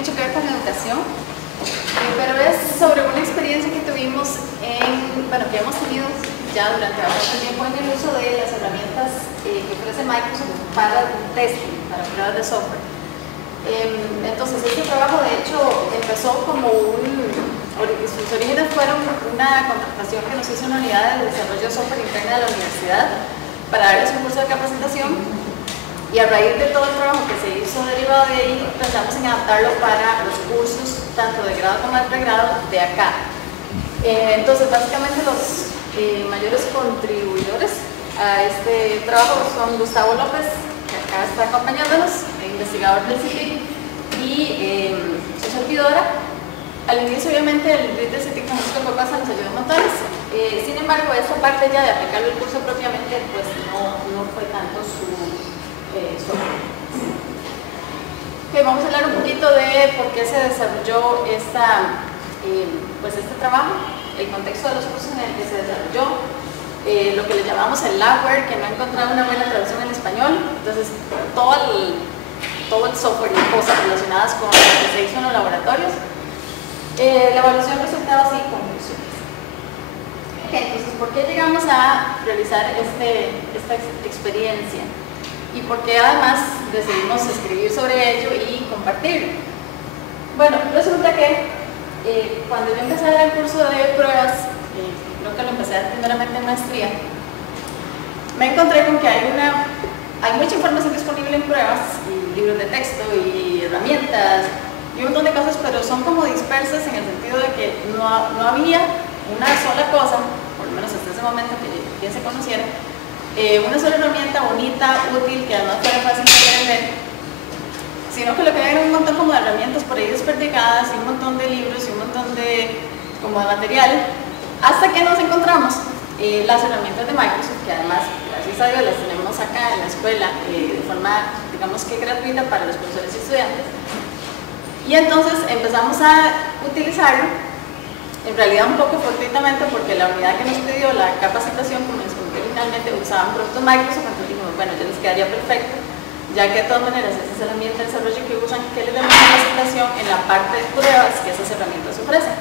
mucho que ver con educación, pero es sobre una experiencia que tuvimos que hemos tenido ya durante bastante tiempo en el uso de las herramientas que ofrece Microsoft para testing, para pruebas de software. Entonces este trabajo de hecho empezó como sus orígenes fueron una contratación que nos hizo una unidad de desarrollo de software interna de la universidad para darles un curso de capacitación, y a raíz de todo el trabajo que se hizo derivado de ahí pensamos en adaptarlo para los cursos tanto de grado como de pregrado de acá. Entonces básicamente los mayores contribuidores a este trabajo son Gustavo López, que acá está acompañándonos, investigador del CITIC, y su servidora. Al inicio obviamente el lead del CITIC Francisco Copasa nos ayudó montones, sin embargo esta parte ya de aplicarlo al curso propiamente pues no fue tanto su vamos a hablar un poquito de por qué se desarrolló este trabajo, el contexto de los cursos en el que se desarrolló, lo que le llamamos el labware, que no ha encontrado una buena traducción en español. Entonces todo el software y cosas relacionadas con lo que se hizo en los laboratorios, la evaluación de resultados y conclusiones. Entonces, ¿por qué llegamos a realizar esta experiencia? Y por qué además decidimos escribir sobre ello y compartirlo. Bueno, resulta que cuando yo empecé a dar el curso de pruebas, creo que lo empecé a dar primeramente en maestría, me encontré con que hay mucha información disponible en pruebas, y libros de texto y herramientas y un montón de cosas, pero son como dispersas en el sentido de que no había una sola cosa, por lo menos hasta ese momento que ya se conociera, una sola herramienta bonita, útil, que además fuera fácil de aprender, sino que lo que había era un montón como de herramientas por ahí desperdigadas, y un montón de libros y un montón de material, hasta que nos encontramos las herramientas de Microsoft, que además, gracias a Dios, las tenemos acá en la escuela de forma, digamos que gratuita para los profesores y estudiantes, y entonces empezamos a utilizarlo, en realidad un poco fortuitamente, porque la unidad que nos pidió la capacitación, como les comenté originalmente, usaban productos Microsoft, entonces dijimos, bueno, ya les quedaría perfecto, ya que de todas maneras ese es el ambiente de desarrollo que usan, que les demos capacitación en la parte de pruebas que esas herramientas ofrecen.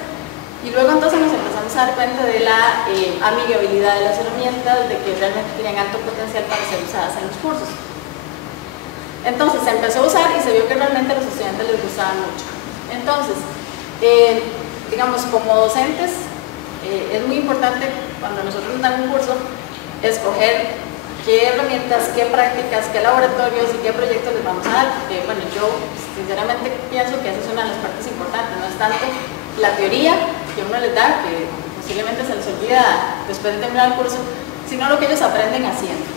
Y luego entonces nos empezamos a dar cuenta de la amigabilidad de las herramientas, de que realmente tenían alto potencial para ser usadas en los cursos. Entonces se empezó a usar y se vio que realmente a los estudiantes les gustaba mucho. Entonces, digamos, como docentes, es muy importante cuando nosotros nos dan un curso, escoger qué herramientas, qué prácticas, qué laboratorios y qué proyectos les vamos a dar, porque bueno, yo sinceramente pienso que esa es una de las partes importantes, no es tanto la teoría que uno les da, que posiblemente se les olvida después de terminar el curso, sino lo que ellos aprenden haciendo.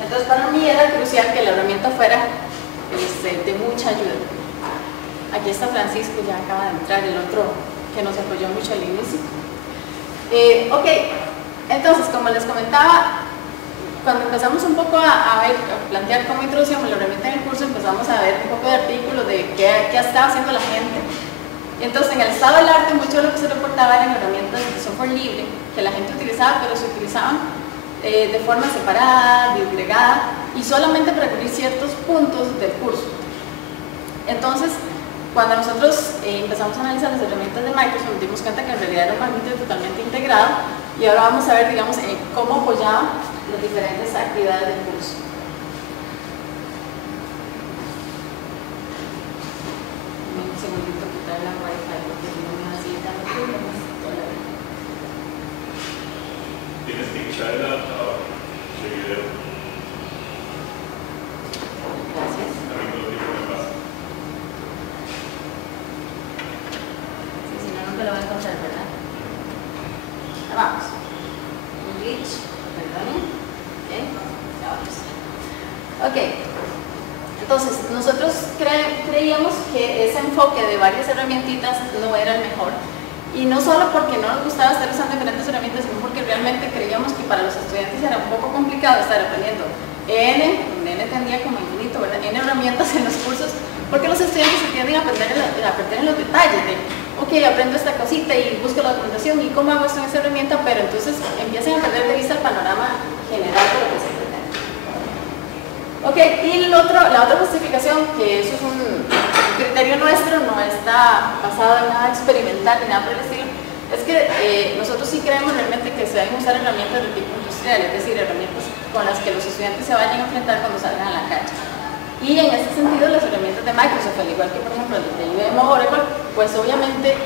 Entonces para mí era crucial que la herramienta fuera de mucha ayuda. Aquí está Francisco, ya acaba de entrar, el otro que nos apoyó mucho al inicio. Ok, entonces como les comentaba, cuando empezamos un poco a plantear cómo introducíamos la herramienta en el curso, empezamos a ver un poco de artículos de qué estaba haciendo la gente. Y entonces en el estado del arte mucho de lo que se reportaba eran herramientas de software libre que la gente utilizaba, pero se utilizaban de forma separada, disgregada y solamente para cubrir ciertos puntos del curso. Entonces, cuando nosotros empezamos a analizar las herramientas de Microsoft, nos dimos cuenta que en realidad era un paquete totalmente integrado, y ahora vamos a ver, digamos, cómo apoyaba las diferentes actividades del curso. Un segundito, quitar la Wi-Fi porque si no me va a seguir dando problemas toda la vida. Tienes que quitar el adaptador de video. Gracias. A mí todo el tiempo me pasa. Sí, si no, nunca lo voy a encontrar, ¿verdad? Vamos. Un glitch, perdonen. Ok, entonces nosotros creíamos que ese enfoque de varias herramientitas no era el mejor, y no solo porque no nos gustaba estar usando diferentes herramientas, sino porque realmente creíamos que para los estudiantes era un poco complicado estar aprendiendo N tendía como infinito, ¿verdad? N herramientas en los cursos, porque los estudiantes se tienden a perder en los detalles de ok, aprendo esta cosita y busco la documentación y cómo hago esto en esa herramienta, pero entonces empiezan a perder de vista el panorama general de lo que se pretende. Ok, y la otra justificación, que eso es un criterio nuestro no está basado en nada experimental ni nada por el estilo. Es que nosotros sí creemos realmente que se deben usar herramientas de tipo industrial, es decir, herramientas con las que los estudiantes se vayan a enfrentar cuando salgan a la calle. Y en este sentido, las herramientas de Microsoft, al igual que por ejemplo las de IBM o Oracle, pues obviamente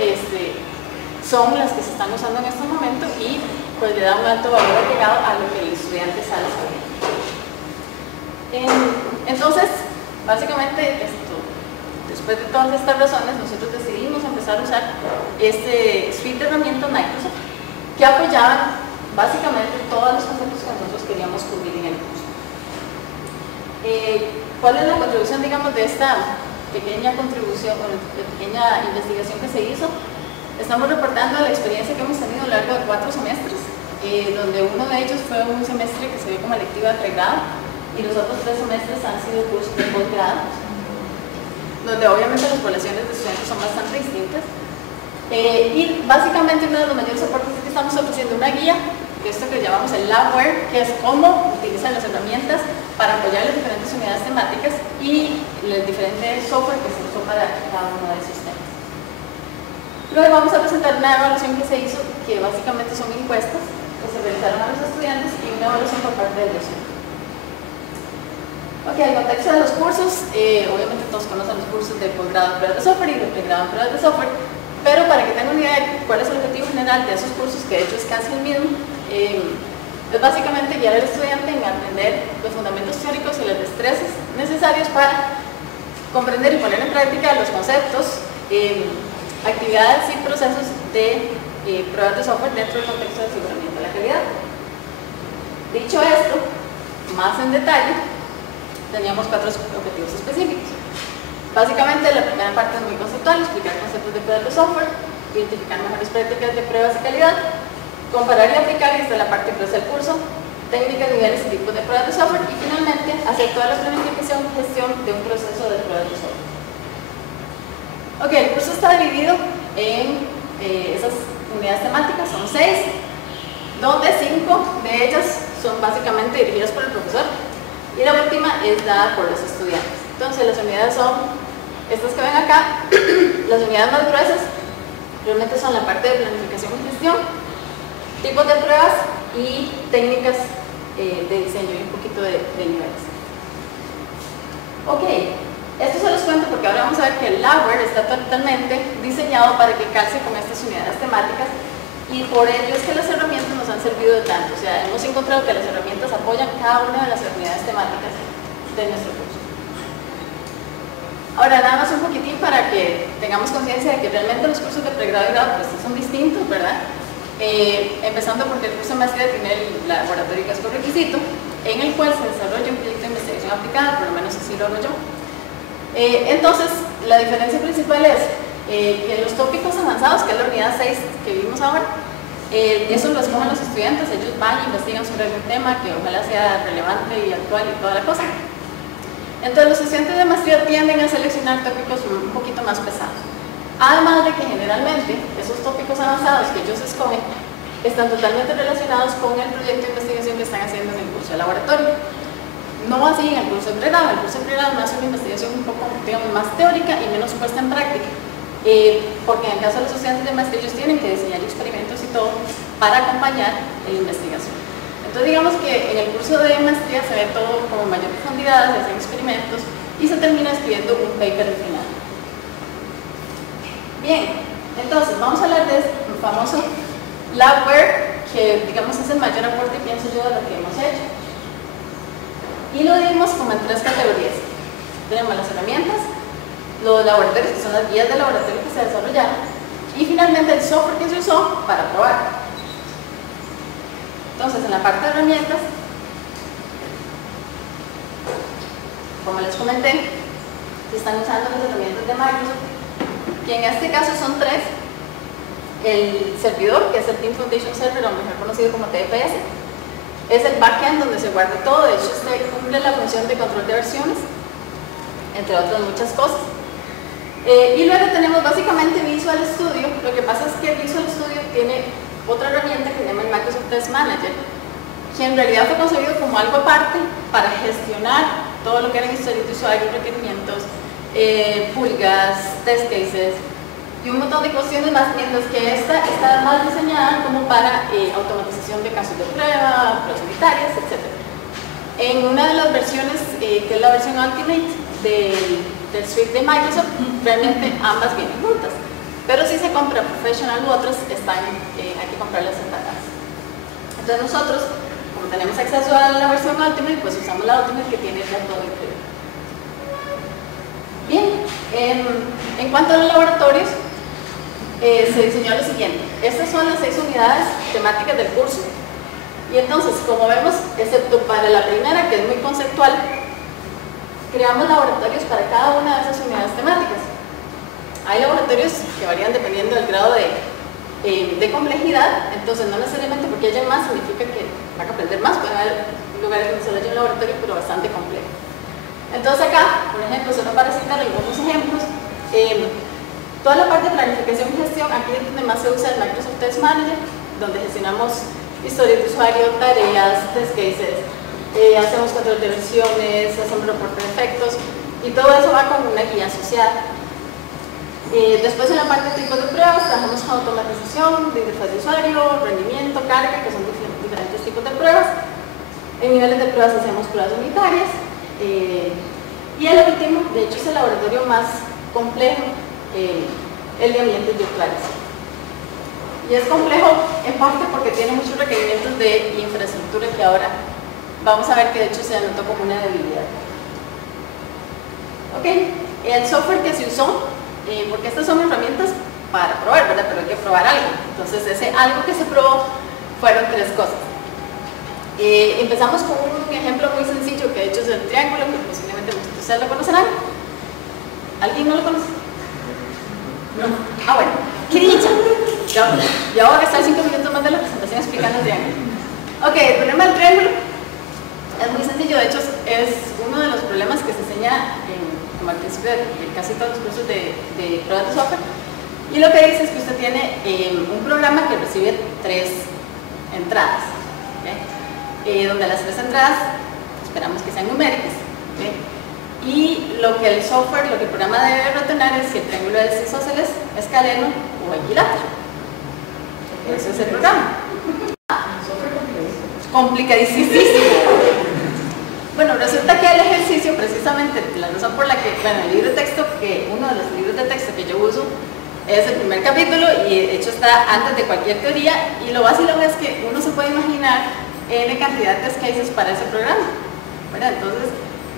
son las que se están usando en este momento y pues le da un alto valor agregado a lo que el estudiante sale sabiendo. Entonces, básicamente, después de todas estas razones, nosotros decidimos empezar a usar este suite de herramientas Microsoft que apoyaban básicamente todos los conceptos que nosotros queríamos cubrir en el curso. ¿Cuál es la contribución, digamos, de esta pequeña contribución o pequeña investigación que se hizo? Estamos reportando la experiencia que hemos tenido a lo largo de 4 semestres, donde uno de ellos fue un semestre que se ve como electiva de pregrado y los otros 3 semestres han sido cursos de posgrado, donde obviamente las poblaciones de estudiantes son bastante distintas. Y básicamente uno de los mayores aportes es que estamos ofreciendo una guía, que esto que llamamos el Labware, que es cómo utilizar las herramientas para apoyar las diferentes unidades temáticas y el diferente software que se usó para cada uno de esos temas. Luego vamos a presentar una evaluación que se hizo, que básicamente son encuestas que se realizaron a los estudiantes y una evaluación por parte del docente. Ok, el contexto de los cursos, obviamente todos conocen los cursos de posgrado en pruebas de software y de pregrado en pruebas de software, pero para que tengan una idea de cuál es el objetivo general de esos cursos, que de hecho es casi el mismo, es básicamente guiar al estudiante en aprender los fundamentos teóricos y las destrezas necesarias para comprender y poner en práctica los conceptos, actividades y procesos de pruebas de software dentro del contexto de aseguramiento de la calidad. Dicho esto, más en detalle, teníamos 4 objetivos específicos. Básicamente, la primera parte es muy conceptual, explicar conceptos de pruebas de software, identificar mejores prácticas de pruebas de calidad, comparar y aplicar, y esta es la parte que es el curso, técnicas, niveles y tipos de pruebas de software, y finalmente, hacer toda la planificación y gestión de un proceso de pruebas de software. Ok, el curso está dividido en esas unidades temáticas, son 6, donde 5 de ellas son básicamente dirigidas por el profesor, y la última es dada por los estudiantes. Entonces las unidades son estas que ven acá. Las unidades más gruesas realmente son la parte de planificación y gestión, tipos de pruebas y técnicas de diseño y un poquito de niveles. Ok, esto se los cuento porque ahora vamos a ver que el Labware está totalmente diseñado para que calce con estas unidades temáticas, y por ello es que las herramientas nos han servido de tanto. O sea, hemos encontrado que las herramientas apoyan cada una de las unidades temáticas de nuestro curso. Ahora, nada más un poquitín para que tengamos conciencia de que realmente los cursos de pregrado y grado pues sí son distintos, ¿verdad? Empezando porque el curso de maestría tiene el laboratorio casco requisito, en el cual se desarrolla un proyecto de investigación aplicada, por lo menos así lo hago yo. Entonces, la diferencia principal es que los tópicos avanzados, que es la unidad 6 que vimos ahora, eso lo escogen los estudiantes, ellos van e investigan sobre algún tema que ojalá sea relevante y actual y toda la cosa. Entonces los estudiantes de maestría tienden a seleccionar tópicos un poquito más pesados. Además de que generalmente esos tópicos avanzados que ellos escogen están totalmente relacionados con el proyecto de investigación que están haciendo en el curso de laboratorio. No así en el curso de pregrado. El curso de pregrado hace una investigación un poco, digamos, más teórica y menos puesta en práctica. Porque en el caso de los estudiantes de maestría ellos tienen que diseñar experimentos y todo para acompañar la investigación. Entonces digamos que en el curso de maestría se ve todo como mayor profundidad, se hacen experimentos y se termina escribiendo un paper al final. Bien, entonces vamos a hablar de este famoso Labware, que digamos es el mayor aporte, pienso yo, de lo que hemos hecho. Y lo dividimos como en 3 categorías. Tenemos las herramientas, los laboratorios, que son las guías de laboratorio que se desarrollaron, y finalmente el software que se usó para probar. Entonces, en la parte de herramientas, como les comenté, se están usando las herramientas de Microsoft, que en este caso son 3. El servidor, que es el Team Foundation Server, o mejor conocido como TFS, es el backend donde se guarda todo. De hecho, este cumple la función de control de versiones, entre otras muchas cosas. Y luego tenemos básicamente Visual Studio. Lo que pasa es que Visual Studio tiene otra herramienta que se llama el Microsoft Test Manager, que en realidad fue concebido como algo aparte para gestionar todo lo que eran historias de usuario, requerimientos, pulgas, test cases y un montón de cuestiones más, mientras que esta está más diseñada como para automatización de casos de prueba, pruebas unitarias, etc. En una de las versiones, que es la versión Ultimate del suite de Microsoft, realmente ambas vienen juntas. Pero si se compra Professional u otras, hay que comprarlas separadas. Entonces nosotros, como tenemos acceso a la versión Ultimate, pues usamos la Ultimate que tiene ya todo incluido. Bien, en cuanto a los laboratorios, se diseñó lo siguiente. Estas son las 6 unidades temáticas del curso. Y entonces, como vemos, excepto para la primera, que es muy conceptual, creamos laboratorios para cada una de esas unidades temáticas. Hay laboratorios que varían dependiendo del grado de complejidad, entonces no necesariamente porque haya más significa que van a aprender más, puede haber lugares donde solo haya un laboratorio pero bastante complejo. Entonces acá, por ejemplo, solo para citar algunos ejemplos, toda la parte de planificación y gestión, aquí es donde más se usa el Microsoft Test Manager, donde gestionamos historias de usuario, tareas, test cases, hacemos control de versiones, hacemos reporte de efectos y todo eso va con una guía asociada. Después en la parte de tipos de pruebas trabajamos automatización, de interfaz de usuario, rendimiento, carga, que son diferentes tipos de pruebas. En niveles de pruebas hacemos pruebas unitarias. Y el último, de hecho es el laboratorio más complejo, el de ambientes virtuales. Y es complejo en parte porque tiene muchos requerimientos de infraestructura que ahora vamos a ver que de hecho se anotó como una debilidad. Ok, el software que se usó, porque estas son herramientas para probar, ¿verdad? Pero hay que probar algo. Entonces ese algo que se probó fueron 3 cosas. Empezamos con un ejemplo muy sencillo que de hecho es el triángulo, que posiblemente muchos de ustedes lo conocerán. ¿Alguien no lo conoce? No. Ah, bueno, qué dicha. Ya voy a gastar 5 minutos más de la presentación explicando el triángulo. Ok, el problema del triángulo es muy sencillo, de hecho es uno de los problemas que se enseña como al principio de casi todos los cursos de pruebas de software. Y lo que dice es que usted tiene un programa que recibe 3 entradas, ¿okay? Donde las 3 entradas esperamos que sean numéricas, ¿okay? Y lo que el software, lo que el programa debe retornar es si el triángulo es isósceles, escaleno o equilátero. Ese es el programa. Complicadísimo. Bueno, resulta que el ejercicio, precisamente, la razón por la que, bueno, el libro de texto, que uno de los libros de texto que yo uso, es el primer capítulo y de hecho está antes de cualquier teoría, y lo básico es que uno se puede imaginar N cantidad de test cases para ese programa, ¿verdad? Entonces,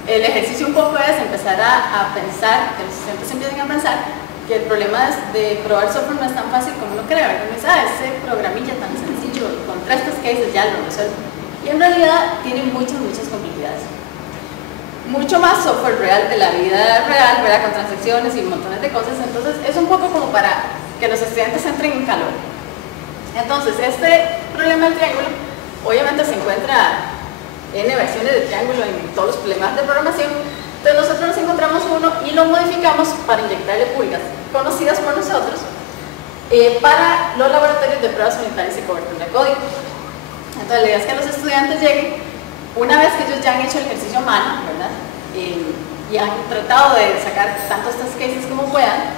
el ejercicio un poco es empezar a pensar, que los estudiantes empiecen a pensar que el problema de probar software no es tan fácil como uno cree, ¿verdad? Uno dice, ese programilla tan sencillo, con 3 test cases ya lo resuelve. Y en realidad tiene muchas complejidades. Mucho más software real de la vida real, ¿verdad? Con transacciones y montones de cosas. Entonces es un poco como para que los estudiantes entren en calor. Entonces este problema del triángulo obviamente se encuentra en versiones de triángulo en todos los problemas de programación. Entonces nosotros nos encontramos uno y lo modificamos para inyectarle pulgas conocidas por nosotros para los laboratorios de pruebas unitarias y cobertura de código. Entonces la idea es que los estudiantes lleguen, una vez que ellos ya han hecho el ejercicio a mano, ¿verdad? Y han tratado de sacar tantos test cases como puedan,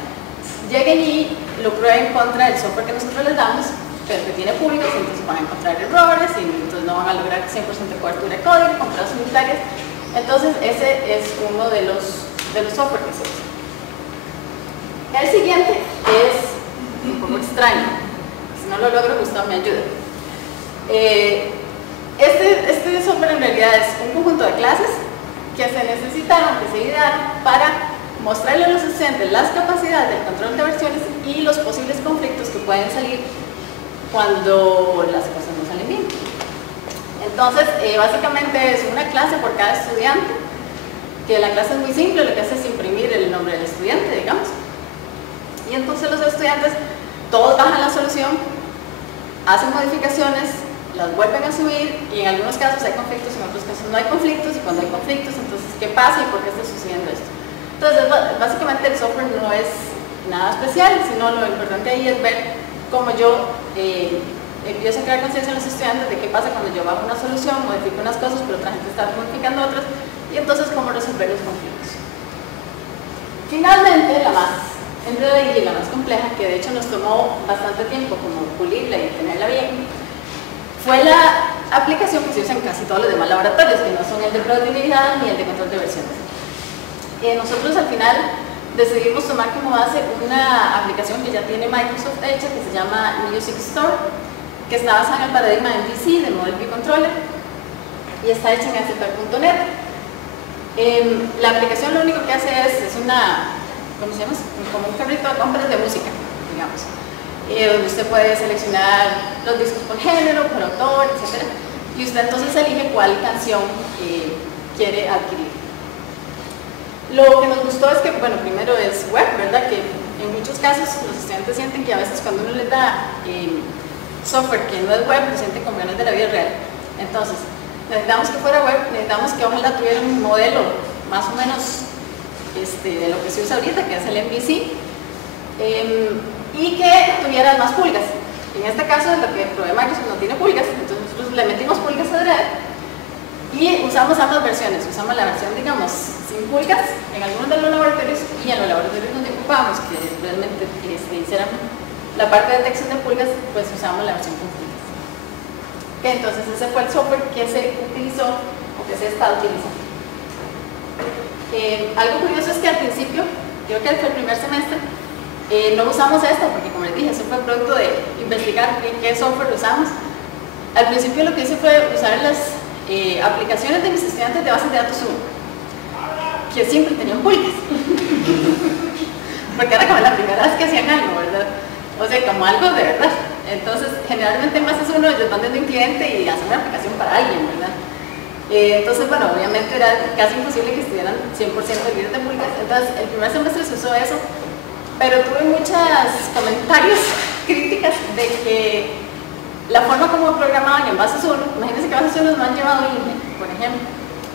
lleguen y lo prueben contra el software que nosotros les damos, pero que tiene públicos, entonces van a encontrar errores y entonces no van a lograr 100% de cobertura de código con pruebas unitarias. Entonces ese es uno de los software que se usa. El siguiente es un poco extraño, si no lo logro, Gustavo me ayuda. Este software en realidad es un conjunto de clases que se necesitaron, que se idearon para mostrarle a los estudiantes las capacidades del control de versiones y los posibles conflictos que pueden salir cuando las cosas no salen bien. Entonces, básicamente es una clase por cada estudiante, que la clase es muy simple, lo que hace es imprimir el nombre del estudiante, digamos. Y entonces los estudiantes, todos bajan la solución, hacen modificaciones, las vuelven a subir y en algunos casos hay conflictos, en otros casos no hay conflictos, y cuando hay conflictos, entonces, ¿qué pasa y por qué está sucediendo esto? Entonces, básicamente el software no es nada especial, sino lo importante ahí es ver cómo yo empiezo a crear conciencia en los estudiantes de qué pasa cuando yo bajo una solución, modifico unas cosas, pero otra gente está modificando otras, y entonces cómo resolver los conflictos. Finalmente, la más enredadilla y la más compleja, que de hecho nos tomó bastante tiempo como pulirla y tenerla bien, fue la aplicación que se usa en casi todos los demás laboratorios, que no son el de productividad ni el de control de versiones. Nosotros al final decidimos tomar como base una aplicación que ya tiene Microsoft hecha, que se llama Music Store, que está basada en el paradigma de MVC, de Model View Controller, y está hecha en ASP.NET. La aplicación lo único que hace es una, ¿cómo se llama? Como un carrito de compras de música, digamos, donde usted puede seleccionar los discos por género, por autor, etc. Y usted entonces elige cuál canción quiere adquirir. Lo que nos gustó es que, bueno, primero es web, ¿verdad? Que en muchos casos los estudiantes sienten que a veces cuando uno les da software que no es web, lo sienten como ganas de la vida real. Entonces, necesitamos que fuera web, necesitamos que ojalá tuviera un modelo más o menos de lo que se usa ahorita, que es el MVC, y que tuviera más pulgas. En este caso, lo que provee Microsoft no tiene pulgas, entonces nosotros le metimos pulgas a Dread y usamos ambas versiones. Usamos la versión, digamos, sin pulgas en algunos de los laboratorios, y en los laboratorios donde ocupamos que realmente hicieran la parte de detección de pulgas, pues usamos la versión con pulgas. Entonces ese fue el software que se utilizó o que se está utilizando. Algo curioso es que al principio, creo que fue el primer semestre, no usamos esto porque, como les dije, eso fue producto de investigar qué software usamos. Al principio lo que hice fue usar las aplicaciones de mis estudiantes de bases de datos 1, que siempre tenían pulgas, porque era como la primera vez que hacían algo, ¿verdad? O sea, como algo de verdad. Entonces, generalmente en bases 1 ellos van desde un cliente y hacen una aplicación para alguien, ¿verdad? Entonces, bueno, obviamente era casi imposible que estuvieran 100% libres de pulgas. Entonces, el primer semestre se usó eso, pero tuve muchos comentarios, críticas de que la forma como programaban en bases 1, imagínense que bases 1 no han llevado INGE, por ejemplo.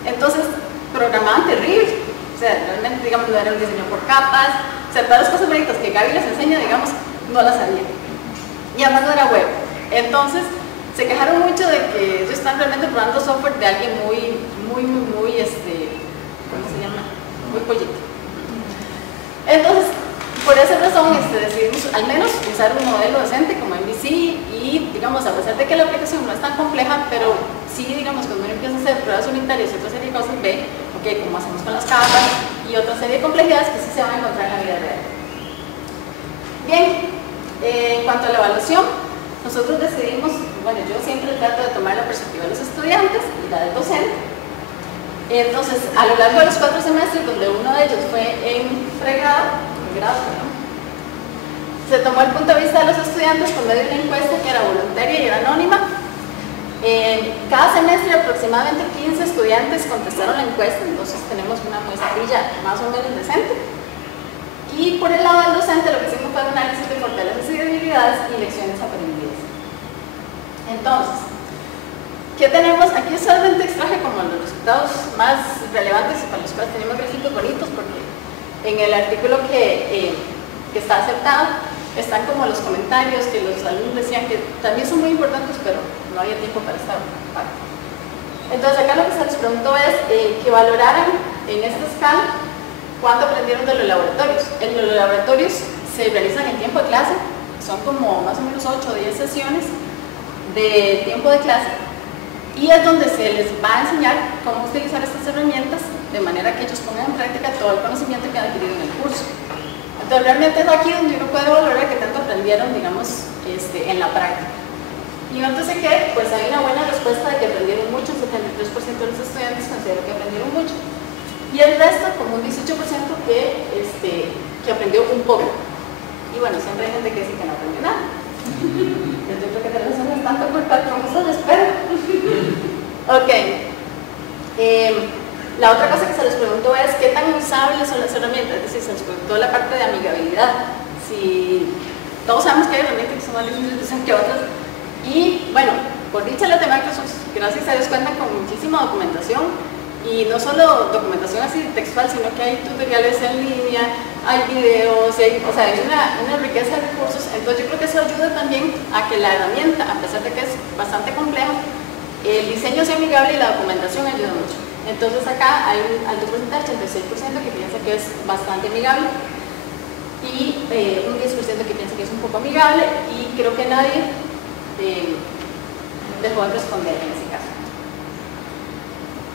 Entonces, programaban terrible. O sea, realmente, digamos, no era un diseño por capas. O sea, todas las cosas bonitas que Gaby les enseña, digamos, no las sabía. Y además no era web. Entonces, se quejaron mucho de que ellos están realmente probando software de alguien muy, ¿cómo se llama? Muy pollito. Entonces, por esa razón decidimos al menos usar un modelo decente como MVC y, digamos, a pesar de que la aplicación no es tan compleja, pero sí, digamos, cuando uno empieza a hacer pruebas unitarias y otra serie de cosas, ve, ok, cómo hacemos con las capas y otra serie de complejidades que sí se van a encontrar en la vida real. Bien, en cuanto a la evaluación, nosotros decidimos, bueno, yo siempre trato de tomar la perspectiva de los estudiantes y la del docente. Entonces, a lo largo de los 4 semestres, donde uno de ellos fue en pregrado, se tomó el punto de vista de los estudiantes por medio de una encuesta que era voluntaria y era anónima. Cada semestre aproximadamente 15 estudiantes contestaron la encuesta, entonces tenemos una muestrilla más o menos decente. Y por el lado del docente lo que hicimos fue un análisis de fortalezas y debilidades y lecciones aprendidas. Entonces, ¿qué tenemos? Aquí solamente extraje como los resultados más relevantes y para los cuales tenemos gráficos bonitos, porque en el artículo que está aceptado están como los comentarios que los alumnos decían que también son muy importantes, pero no había tiempo para esta parte. Entonces acá lo que se les preguntó es que valoraran en esta escala cuánto aprendieron de los laboratorios. En los laboratorios se realizan en tiempo de clase, son como más o menos 8 o 10 sesiones de tiempo de clase, y es donde se les va a enseñar cómo utilizar estas herramientas de manera que ellos pongan en práctica todo el conocimiento que han adquirido en el curso. Entonces realmente es aquí donde uno puede valorar que tanto aprendieron, digamos, en la práctica. Y entonces que pues hay una buena respuesta de que aprendieron mucho, el 73% de los estudiantes consideran que aprendieron mucho. Y el resto, como un 18% que aprendió un poco. Y bueno, siempre hay gente que dice que no aprendió nada. Yo creo que tal vez no es tanto culpa del profesor, espero. Ok. La otra cosa que se les preguntó es qué tan usables son las herramientas, es decir, se les preguntó la parte de amigabilidad. Si todos sabemos que hay herramientas que son más difíciles de usar que otras. Y bueno, por dicha las de Microsoft, gracias a Dios cuentan con muchísima documentación. Y no solo documentación así textual, sino que hay tutoriales en línea, hay videos, hay una riqueza de recursos. Entonces yo creo que eso ayuda también a que la herramienta, a pesar de que es bastante compleja, el diseño sea amigable y la documentación ayuda mucho. Entonces acá hay un alto porcentaje, 86%, que piensa que es bastante amigable y un 10% que piensa que es un poco amigable, y creo que nadie dejó de responder en ese caso.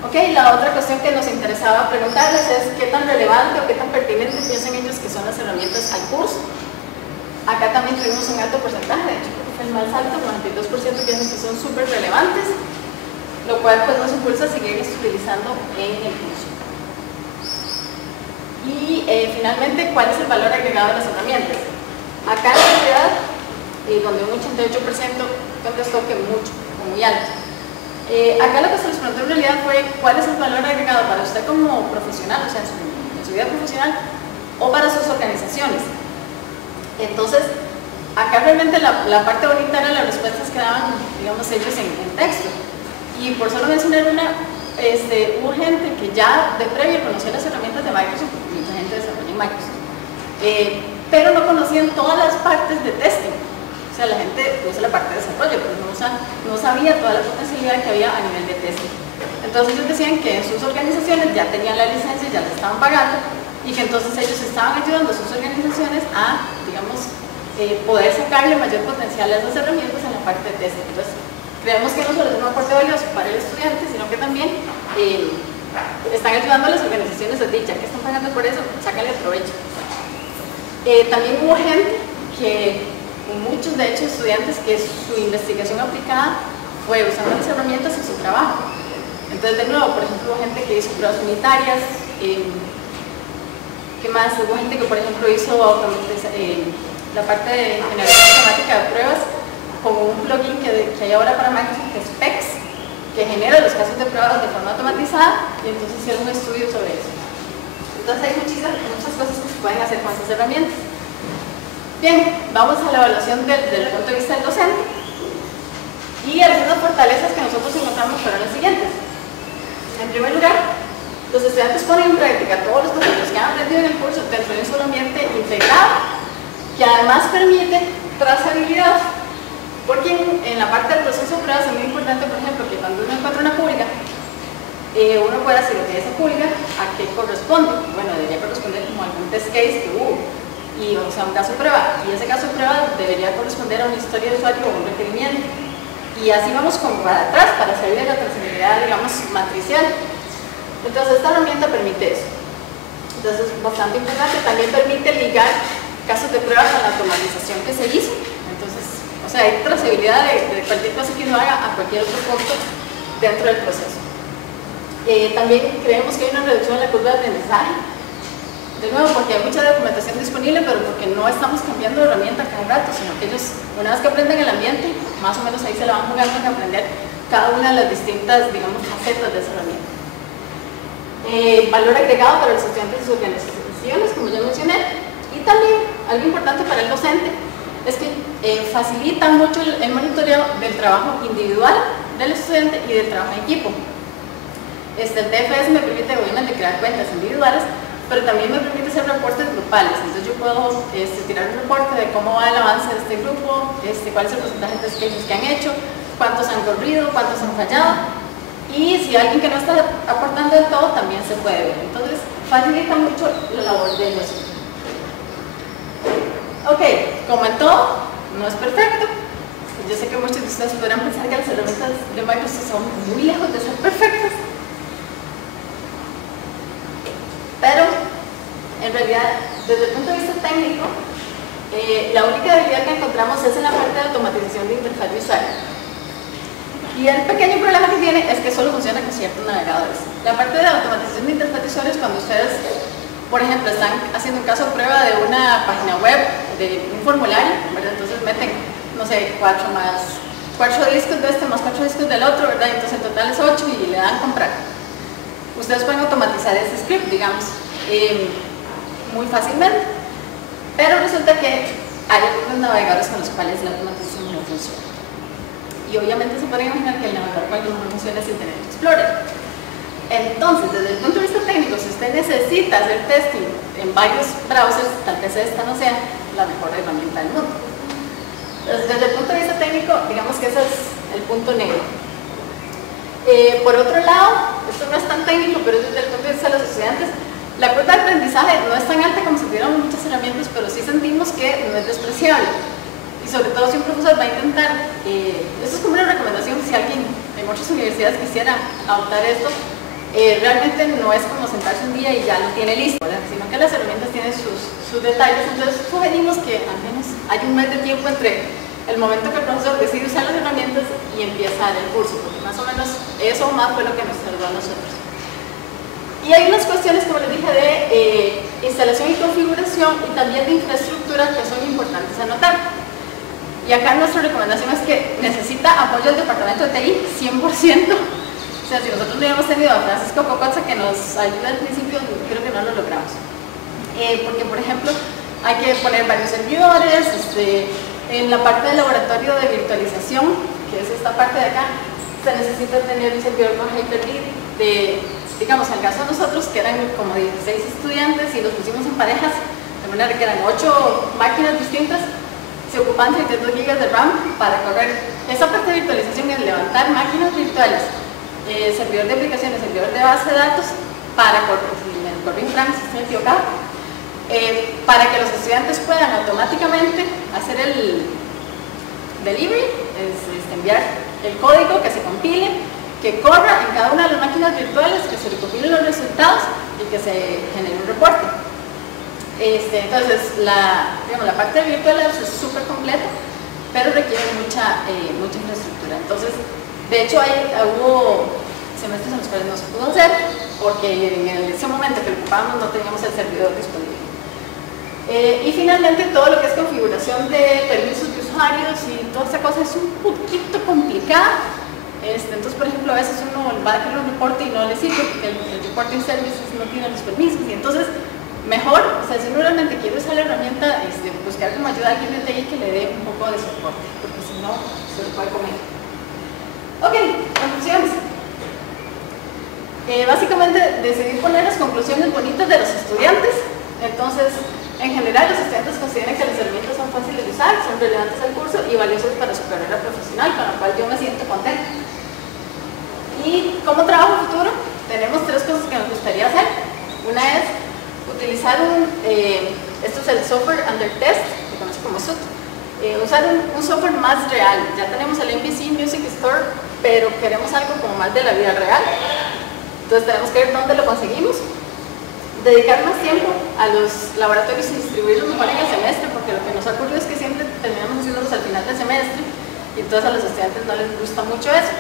Ok, la otra cuestión que nos interesaba preguntarles es qué tan relevante o qué tan pertinente piensan ellos que son las herramientas al curso. Acá también tuvimos un alto porcentaje, de hecho creo que fue el más alto, 42% piensan que son súper relevantes, lo cual pues nos impulsa a seguir utilizando en el curso. Y finalmente, ¿cuál es el valor agregado de las herramientas? Acá en realidad, donde un 88% contestó que mucho, o muy alto. Acá lo que se les preguntó en realidad fue cuál es el valor agregado para usted como profesional, o sea, en su vida profesional, o para sus organizaciones. Entonces, acá realmente la parte bonita era las respuestas que daban, digamos, ellos en texto. Y por solo mencionar una, hubo gente que ya de previo conocía las herramientas de Microsoft, mucha gente desarrolla en Microsoft, pero no conocían todas las partes de testing. O sea, la gente usa la parte de desarrollo, pero no sabía toda la potencialidad que había a nivel de testing. Entonces ellos decían que en sus organizaciones ya tenían la licencia, ya la estaban pagando, y que entonces ellos estaban ayudando a sus organizaciones a, digamos, poder sacarle mayor potencial a esas herramientas en la parte de testing. Entonces, creemos que no solo es un aporte valioso para el estudiante, sino que también están ayudando a las organizaciones a decir, ya que están pagando por eso, sácale provecho. También hubo gente que, muchos de hecho estudiantes, que su investigación aplicada fue usando las herramientas en su trabajo. Entonces, de nuevo, por ejemplo, hubo gente que hizo pruebas unitarias, ¿qué más? Hubo gente que, por ejemplo, hizo la parte de generación automática de pruebas con un plugin que hay ahora para Microsoft, que es PEX, que genera los casos de pruebas de forma automatizada, y entonces hicieron un estudio sobre eso. Entonces hay muchas cosas que se pueden hacer con esas herramientas. Bien, vamos a la evaluación desde el punto de vista del docente. Y algunas fortalezas que nosotros encontramos fueron las siguientes. En primer lugar, los estudiantes ponen en práctica todos los conceptos que han aprendido en el curso dentro de un solo ambiente integrado, que además permite trazabilidad. Porque en la parte del proceso de pruebas es muy importante, por ejemplo, que cuando uno encuentra una pública, uno puede decir que esa pública a qué corresponde. Bueno, debería corresponder como algún test case que hubo, o sea, un caso de prueba, y ese caso de prueba debería corresponder a una historia de usuario o un requerimiento. Y así vamos como para atrás, para salir de la trazabilidad, digamos, matricial. Entonces, esta herramienta permite eso. Entonces, es bastante importante. También permite ligar casos de prueba con la automatización que se hizo. Entonces, o sea, hay trazabilidad de cualquier cosa que uno haga a cualquier otro punto dentro del proceso. También creemos que hay una reducción en la curva de aprendizaje. De nuevo, porque hay mucha documentación disponible, pero porque no estamos cambiando de herramienta cada rato, sino que ellos, una vez que aprenden el ambiente, más o menos ahí se la van jugando en aprender cada una de las distintas, digamos, facetas de esa herramienta. Valor agregado para los estudiantes y sus organizaciones, como ya mencioné, y también algo importante para el docente es que facilita mucho el monitoreo del trabajo individual del estudiante y del trabajo en equipo. El TFS me permite obviamente crear cuentas individuales, pero también me permite hacer reportes grupales. Entonces yo puedo tirar un reporte de cómo va el avance de este grupo, cuál es el porcentaje de casos que han hecho, cuántos han corrido, cuántos han fallado, y si alguien que no está aportando del todo también se puede ver. Entonces facilita mucho la labor del docente. Ok, como en todo, no es perfecto. Yo sé que muchos de ustedes podrán pensar que las herramientas de Microsoft son muy lejos de ser perfectas, pero en realidad, desde el punto de vista técnico, la única debilidad que encontramos es en la parte de automatización de interfaz de usuario. Y el pequeño problema que tiene es que solo funciona con ciertos navegadores. La parte de automatización de interfaz de usuario es cuando ustedes, por ejemplo, están haciendo un caso de prueba de una página web, de un formulario, ¿verdad? Entonces meten, no sé, 4 discos de este más 4 discos del otro, ¿verdad? Entonces en total es 8 y le dan comprar. Ustedes pueden automatizar ese script, digamos, muy fácilmente, pero resulta que hay algunos navegadores con los cuales la automatización no funciona. Y obviamente se puede imaginar que el navegador cual no funciona es Internet Explorer. Entonces, desde el punto de vista técnico, si usted necesita hacer testing en varios browsers, tal vez esta no sea la mejor herramienta del mundo. Entonces, desde el punto de vista técnico, digamos que ese es el punto negro. Por otro lado, esto no es tan técnico, pero es desde el punto de vista de los estudiantes, la curva de aprendizaje no es tan alta como si tuviéramos muchas herramientas, pero sí sentimos que no es despreciable. Y sobre todo si un profesor va a intentar, esto es como una recomendación si alguien en otras universidades quisiera adoptar esto, realmente no es como sentarse un día y ya lo tiene listo, ¿verdad? Sino que las herramientas tienen sus detalles, entonces sugerimos que al menos hay un mes de tiempo entre el momento que el profesor decide usar las herramientas y empieza a dar el curso, porque más o menos eso o más fue lo que nos tardó a nosotros. Y hay unas cuestiones, como les dije, de instalación y configuración y también de infraestructura que son importantes a notar. Y acá nuestra recomendación es que necesita apoyo del departamento de TI 100%. O sea, si nosotros no hubiéramos tenido a Francisco Cocoza que nos ayuda al principio, creo que no lo logramos. Porque, por ejemplo, hay que poner varios servidores, en la parte del laboratorio de virtualización, que es esta parte de acá, se necesita tener un servidor con Hyper-V de, digamos, en el caso de nosotros, que eran como 16 estudiantes y los pusimos en parejas, de manera que eran 8 máquinas distintas, se ocupan 32 GB de RAM para correr esa parte de virtualización, es levantar máquinas virtuales, servidor de aplicaciones, servidor de base de datos, para correr, si me corrí en Frank, si estoy equivocado, para que los estudiantes puedan automáticamente hacer el delivery, enviar el código, que se compile, que corra en cada una de las máquinas virtuales, que se recopilen los resultados y que se genere un reporte. Entonces, la parte virtual es súper completa, pero requiere mucha infraestructura. Entonces, de hecho, hubo semestres en los cuales no se pudo hacer, porque en ese momento que lo ocupábamos no teníamos el servidor disponible. Y finalmente, todo lo que es configuración de permisos de usuarios y toda esa cosa es un poquito complicada. Entonces, por ejemplo, a veces uno va a hacer un reporte y no le sirve porque el reporting services no tiene los permisos, y entonces mejor, o sea, si uno realmente quiere usar la herramienta, buscar como ayuda a alguien de TI que le dé un poco de soporte, porque si no, se lo puede comer. Ok, conclusiones. Básicamente, decidí poner las conclusiones bonitas de los estudiantes. Entonces, en general, los estudiantes consideran que las herramientas son fáciles de usar, son relevantes al curso y valiosas para su carrera profesional, con lo cual yo me siento contenta. Y como trabajo futuro, tenemos 3 cosas que nos gustaría hacer. Una es utilizar esto es el software under test, que se conoce como SUT, usar un software más real. Ya tenemos el MPC Music Store, pero queremos algo como más de la vida real. Entonces tenemos que ver dónde lo conseguimos. Dedicar más tiempo a los laboratorios y distribuirlos mejor en el semestre, porque lo que nos ha ocurrido es que siempre terminamos haciéndolos al final del semestre y entonces a los estudiantes no les gusta mucho eso.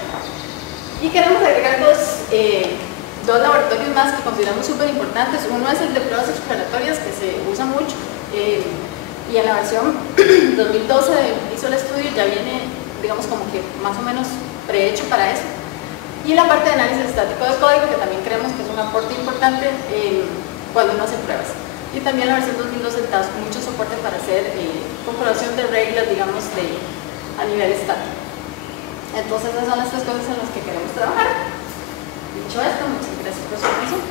Y queremos agregar dos laboratorios más que consideramos súper importantes. Uno es el de pruebas exploratorias, que se usa mucho, y en la versión 2012 de Visual Studio ya viene, digamos, como que más o menos prehecho para eso. Y la parte de análisis estático de código, que también creemos que es un aporte importante cuando uno hace pruebas. Y también la versión 2012 con mucho soporte para hacer comprobación de reglas, digamos, a nivel estático. Entonces esas son las 3 cosas en las que queremos trabajar. Dicho esto, muchas gracias por su atención.